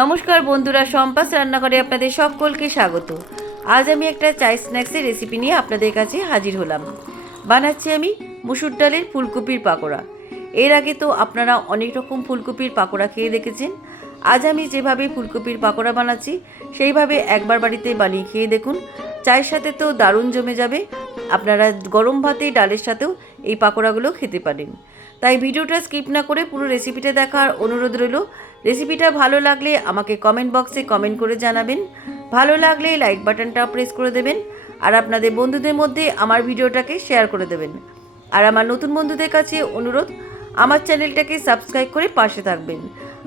নমস্কার বন্ধুরা সম্পাস রান্নাঘরে আপনাদের সকলকে স্বাগত। আজ আমি একটা চাই স্ন্যাক্সের রেসিপি নিয়ে আপনাদের কাছে হাজির হলাম। বানাচ্ছি আমি মুসুর ডালের ফুলকপির পাকোড়া। এর আগে তো আপনারা অনেক রকম ফুলকপির পাকোড়া খেয়ে দেখেছেন। আজ আমি যেভাবে ফুলকপির পাকোড়া বানাচ্ছি, সেইভাবে একবার বাড়িতে বানিয়ে খেয়ে দেখুন। চায়ের সাথে তো দারুণ জমে যাবে। আপনারা গরম ভাতে ডালের সাথেও এই পাকোড়াগুলো খেতে পারেন। তাই ভিডিওটা স্কিপ না করে পুরো রেসিপিটা দেখার অনুরোধ রইল। রেসিপিটা ভালো লাগলে আমাকে কমেন্ট বক্সে কমেন্ট করে জানাবেন। ভালো লাগলে লাইক বাটনটা প্রেস করে দেবেন। আর আপনাদের বন্ধুদের মধ্যে আমার ভিডিওটাকে শেয়ার করে দেবেন। আর আমার নতুন বন্ধুদের কাছে অনুরোধ, আমার চ্যানেলটাকে সাবস্ক্রাইব করে পাশে থাকবেন।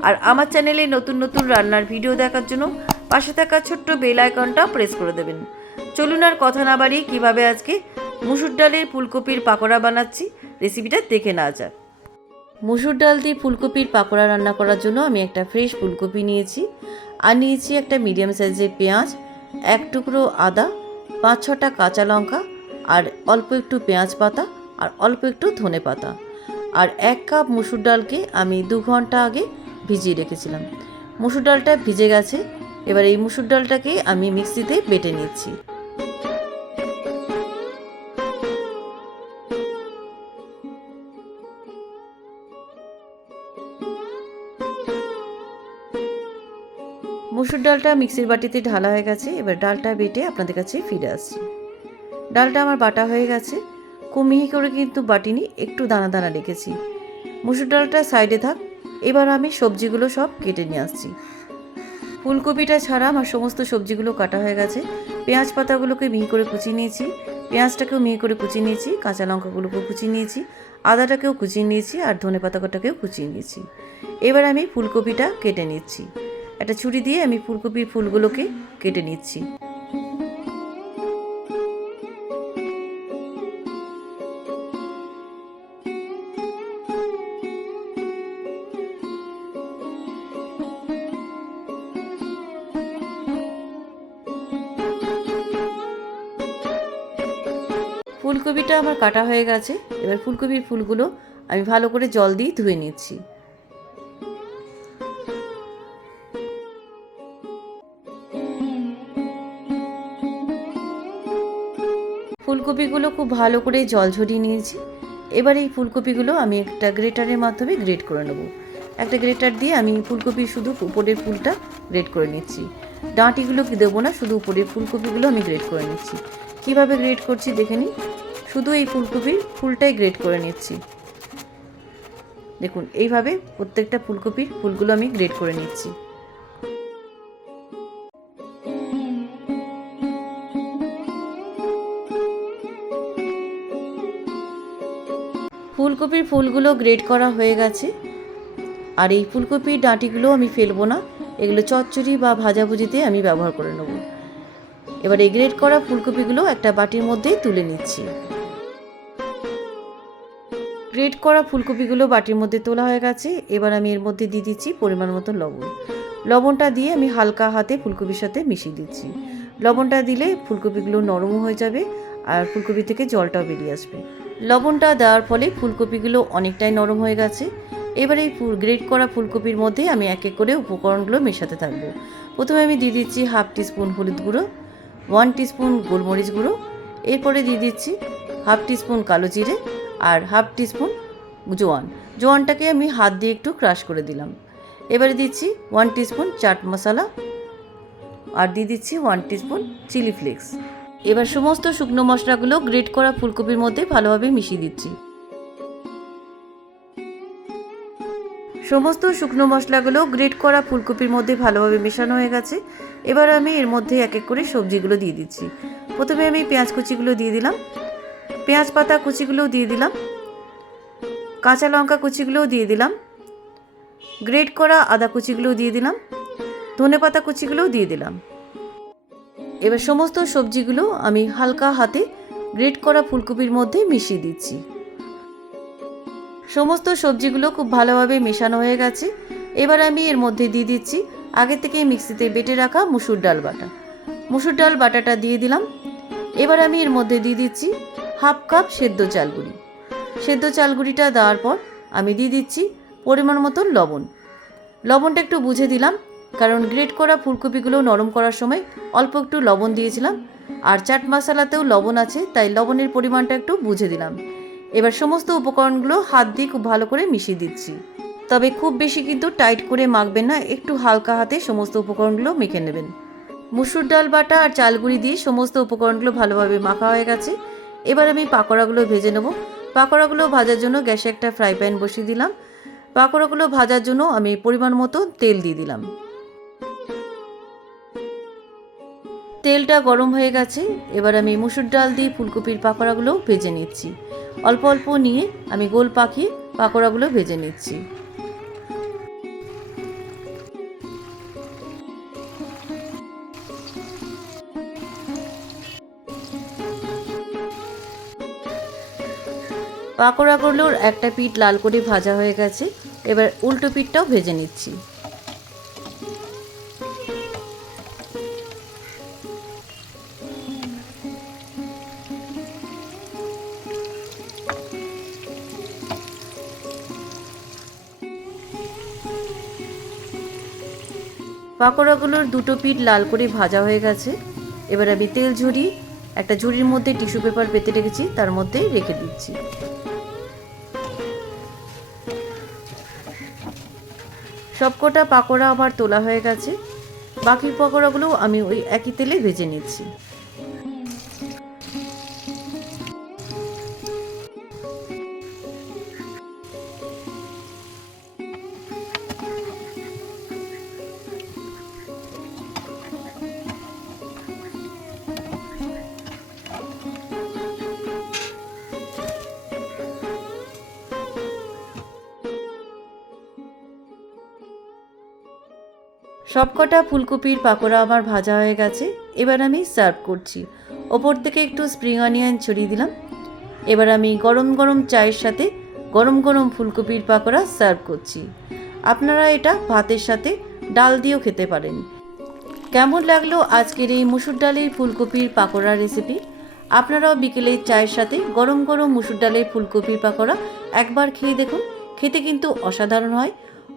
আর আমার চ্যানেলে নতুন নতুন রান্নার ভিডিও দেখার জন্য পাশে থাকা ছোট্ট বেল আইকনটা প্রেস করে দেবেন। চলুন আর কথা না বাড়িয়ে কীভাবে আজকে মুসুর ডালের ফুলকপির পাকোড়া বানাচ্ছি রেসিপিটা দেখে নেওয়া যাক। মুসুর ডাল দিয়ে ফুলকপির পাকোড়া রান্না করার জন্য আমি একটা ফ্রেশ ফুলকপি নিয়েছি আর নিয়েছি একটা মিডিয়াম সাইজের পেঁয়াজ, এক টুকরো আদা, পাঁচ ছটা কাঁচা লঙ্কা আর অল্প একটু পেঁয়াজ পাতা আর অল্প একটু ধনে পাতা। আর এক কাপ মুসুর ডালকে আমি দু ঘণ্টা আগে ভিজিয়ে রেখেছিলাম। মুসুর ডালটা ভিজে গেছে, এবার এই মুসুর ডালটাকে আমি মিক্সিতে বেটে নিচ্ছি। মুসুর ডালটা মিক্সির বাটিতে ঢালা হয়ে গেছে, এবার ডালটা বেটে আপনাদের কাছে ফিরে আসছি। ডালটা আমার বাটা হয়ে গেছে। খুব মিহি করে কিন্তু বাটিনি, একটু দানা দানা রেখেছি। মুসুর ডালটা সাইডে থাক, এবার আমি সবজিগুলো সব কেটে নিয়ে আসছি। ফুলকপিটা ছাড়া আমার সমস্ত সবজিগুলো কাটা হয়ে গেছে। পেঁয়াজ পাতাগুলোকে মিহি করে কুচিয়ে নিয়েছি। পেঁয়াজটাকেও মিহি করে কুচিয়ে নিয়েছি, কাঁচা লঙ্কাগুলোকেও কুচিয়ে নিয়েছি, আদাটাকেও কুচিয়ে নিয়েছি, আর ধনে পাতাটাকেও কুচিয়ে নিয়েছি। এবার আমি ফুলকপিটা কেটে নিচ্ছি। একটা ছুরি দিয়ে আমি ফুলকপির ফুলগুলোকে কেটে নিচ্ছি। ফুলকপিটা আমার কাটা হয়ে গেছে। এবার ফুলকপির ফুলগুলো আমি ভালো করে জল দিয়ে ধুয়ে নিচ্ছি। ফুলকপিগুলো খুব ভালো করে জল ঝরিয়ে নিয়েছি। এবার এই ফুলকপিগুলো আমি একটা গ্রেটারের মাধ্যমে গ্রেট করে নেব। একটা গ্রেটার দিয়ে আমি ফুলকপি শুধু উপরের ফুলটা গ্রেট করে নিচ্ছি। ডাঁটিগুলো কি দেবো না, শুধু উপরের ফুলকপিগুলো আমি গ্রেট করে নিচ্ছি। কীভাবে গ্রেট করছি দেখে নিই। শুধু এই ফুলকপির ফুলটাই গ্রেট করে নিচ্ছি। দেখুন, এইভাবে প্রত্যেকটা ফুলকপির ফুলগুলো আমি গ্রেট করে নিচ্ছি। ফুলকপির ফুলগুলো গ্রেড করা হয়ে গেছে। আর এই ফুলকপির ডাঁটিগুলো আমি ফেলব না। এগুলো চচ্চড়ি বা ভাজাভুজিতে আমি ব্যবহার করে নেব। এবার এই গ্রেড করা ফুলকপিগুলো একটা বাটির মধ্যে তুলে নিচ্ছি। গ্রেড করা ফুলকপিগুলো বাটির মধ্যে তোলা হয়ে গেছে। এবার আমি এর মধ্যে দিয়ে দিচ্ছি পরিমাণ মতো লবণ। লবণটা দিয়ে আমি হালকা হাতে ফুলকপির সাথে মিশিয়ে দিচ্ছি। লবণটা দিলে ফুলকপিগুলো নরম হয়ে যাবে আর ফুলকপি থেকে জলটাও বেরিয়ে আসবে। লবণটা দেওয়ার ফলে ফুলকপিগুলো অনেকটাই নরম হয়ে গেছে। এবার এই গ্রেট করা ফুলকপির মধ্যে আমি এক এক করে উপকরণগুলো মেশাতে থাকব। প্রথমে আমি দিয়ে দিচ্ছি হাফ টিস্পুন হলুদ গুঁড়ো, ওয়ান টিস্পুন গোলমরিচ গুঁড়ো, এরপরে দিয়ে দিচ্ছি হাফ টিস্পুন কালো জিরে আর হাফ টিস্পুন জোয়ান। জোয়ানটাকে আমি হাত দিয়ে একটু ক্রাশ করে দিলাম। এবারে দিচ্ছি ওয়ান টিস্পুন চাট মশলা আর দিয়ে দিচ্ছি ওয়ান টিস্পুন চিলি ফ্লেক্স। এবার সমস্ত শুকনো মশলাগুলো গ্রেট করা ফুলকপির মধ্যে ভালোভাবে মিশিয়ে দিচ্ছি। সমস্ত শুকনো মশলাগুলো গ্রেট করা ফুলকপির মধ্যে ভালোভাবে মেশানো হয়ে গেছে। এবার আমি এর মধ্যে এক এক করে সবজিগুলো দিয়ে দিচ্ছি। প্রথমে আমি পেঁয়াজ কুচিগুলো দিয়ে দিলাম। পেঁয়াজ পাতা কুচিগুলোও দিয়ে দিলাম। কাঁচা লঙ্কা কুচিগুলোও দিয়ে দিলাম। গ্রেট করা আদা কুচিগুলোও দিয়ে দিলাম। ধনে পাতা কুচিগুলোও দিয়ে দিলাম। এবার সমস্ত সবজিগুলো আমি হালকা হাতে গ্রেট করা ফুলকপির মধ্যে মিশিয়ে দিচ্ছি। সমস্ত সবজিগুলো খুব ভালোভাবে মেশানো হয়ে গেছে। এবার আমি এর মধ্যে দিয়ে দিচ্ছি আগে থেকে মিক্সিতে বেটে রাখা মুসুর ডাল বাটা। মুসুর ডাল বাটাটা দিয়ে দিলাম। এবার আমি এর মধ্যে দিয়ে দিচ্ছি হাফ কাপ সেদ্ধ চালগুড়ি। সেদ্ধ চালগুড়িটা দেওয়ার পর আমি দিয়ে দিচ্ছি পরিমাণ মতো লবণ। লবণটা একটু বুঝে দিলাম। কারণ গ্রেট করা ফুলকপিগুলো নরম করার সময় অল্প একটু লবণ দিয়েছিলাম, আর চাট মশলাতেও লবণ আছে, তাই লবণের পরিমাণটা একটু বুঝে দিলাম। এবার সমস্ত উপকরণগুলো হাত দিয়ে খুব ভালো করে মিশিয়ে দিচ্ছি। তবে খুব বেশি কিন্তু টাইট করে মাখবেন না, একটু হালকা হাতে সমস্ত উপকরণগুলো মেখে নেবেন। মুসুর ডাল বাটা আর চালগুড়ি দিয়ে সমস্ত উপকরণগুলো ভালোভাবে মাখা হয়ে গেছে। এবার আমি পাকোড়াগুলো ভেজে নেব। পাকোড়াগুলো ভাজার জন্য গ্যাসে একটা ফ্রাই প্যান বসিয়ে দিলাম। পাকোড়াগুলো ভাজার জন্য আমি পরিমাণ মতো তেল দিয়ে দিলাম। তেলটা গরম হয়ে গেছে, এবার আমি মুসুর ডাল দিয়ে ফুলকপির পাকোড়াগুলো ভেজে নিচ্ছি। অল্প অল্প নিয়ে আমি গোল পাকিয়ে পাকোড়াগুলো ভেজে নিচ্ছি। পাকোড়াগুলোর একটা পিঠ লাল করে ভাজা হয়ে গেছে, এবার উল্টো পিঠটাও ভেজে নিচ্ছি। পাকোড়াগুলোর দুটো পিঠ লাল করে ভাজা হয়ে গেছে। এবার আমি তেল ঝুড়ি একটা ঝুড়ির মধ্যে টিস্যু পেপার পেতে রেখেছি, তার মধ্যে রেখে দিচ্ছি। সবকটা পাকোড়া আমার তোলা হয়ে গেছে। বাকি পাকোড়াগুলো আমি ওই একই তেলে ভেজে নিচ্ছি। সবকটা ফুলকপির পাকোড়া আমার ভাজা হয়ে গেছে, এবার আমি সার্ভ করছি। ওপর থেকে একটু স্প্রিং অনিয়ন ছড়িয়ে দিলাম। এবার আমি গরম গরম চায়ের সাথে গরম গরম ফুলকপির পাকোড়া সার্ভ করছি। আপনারা এটা ভাতের সাথে ডাল দিয়েও খেতে পারেন। কেমন লাগল আজকের এই মুসুর ডালের ফুলকপির পাকোড়া রেসিপি? আপনারাও বিকেলে চায়ের সাথে গরম গরম মুসুর ডালের ফুলকপির পাকোড়া একবার খেয়ে দেখুন। খেতে কিন্তু অসাধারণ হয়।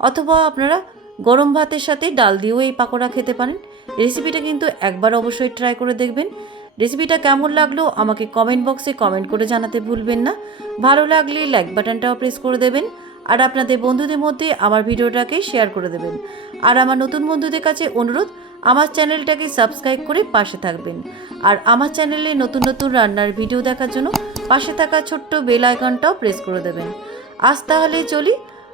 অথবা আপনারা গরম ভাতের সাথে ডাল দিয়েও এই পাকোড়া খেতে পারেন। রেসিপিটা কিন্তু একবার অবশ্যই ট্রাই করে দেখবেন। রেসিপিটা কেমন লাগল আমাকে কমেন্ট বক্সে কমেন্ট করে জানাতে ভুলবেন না। ভালো লাগলে লাইক বাটনটাও প্রেস করে দেবেন। আর আপনাদের বন্ধুদের মধ্যে আমার ভিডিওটাকে শেয়ার করে দেবেন। আর আমার নতুন বন্ধুদের কাছে অনুরোধ, আমার চ্যানেলটাকে সাবস্ক্রাইব করে পাশে থাকবেন। আর আমার চ্যানেলে নতুন নতুন রান্নার ভিডিও দেখার জন্য পাশে থাকা ছোট্ট বেল আইকনটাও প্রেস করে দেবেন। আজ তাহলে চলি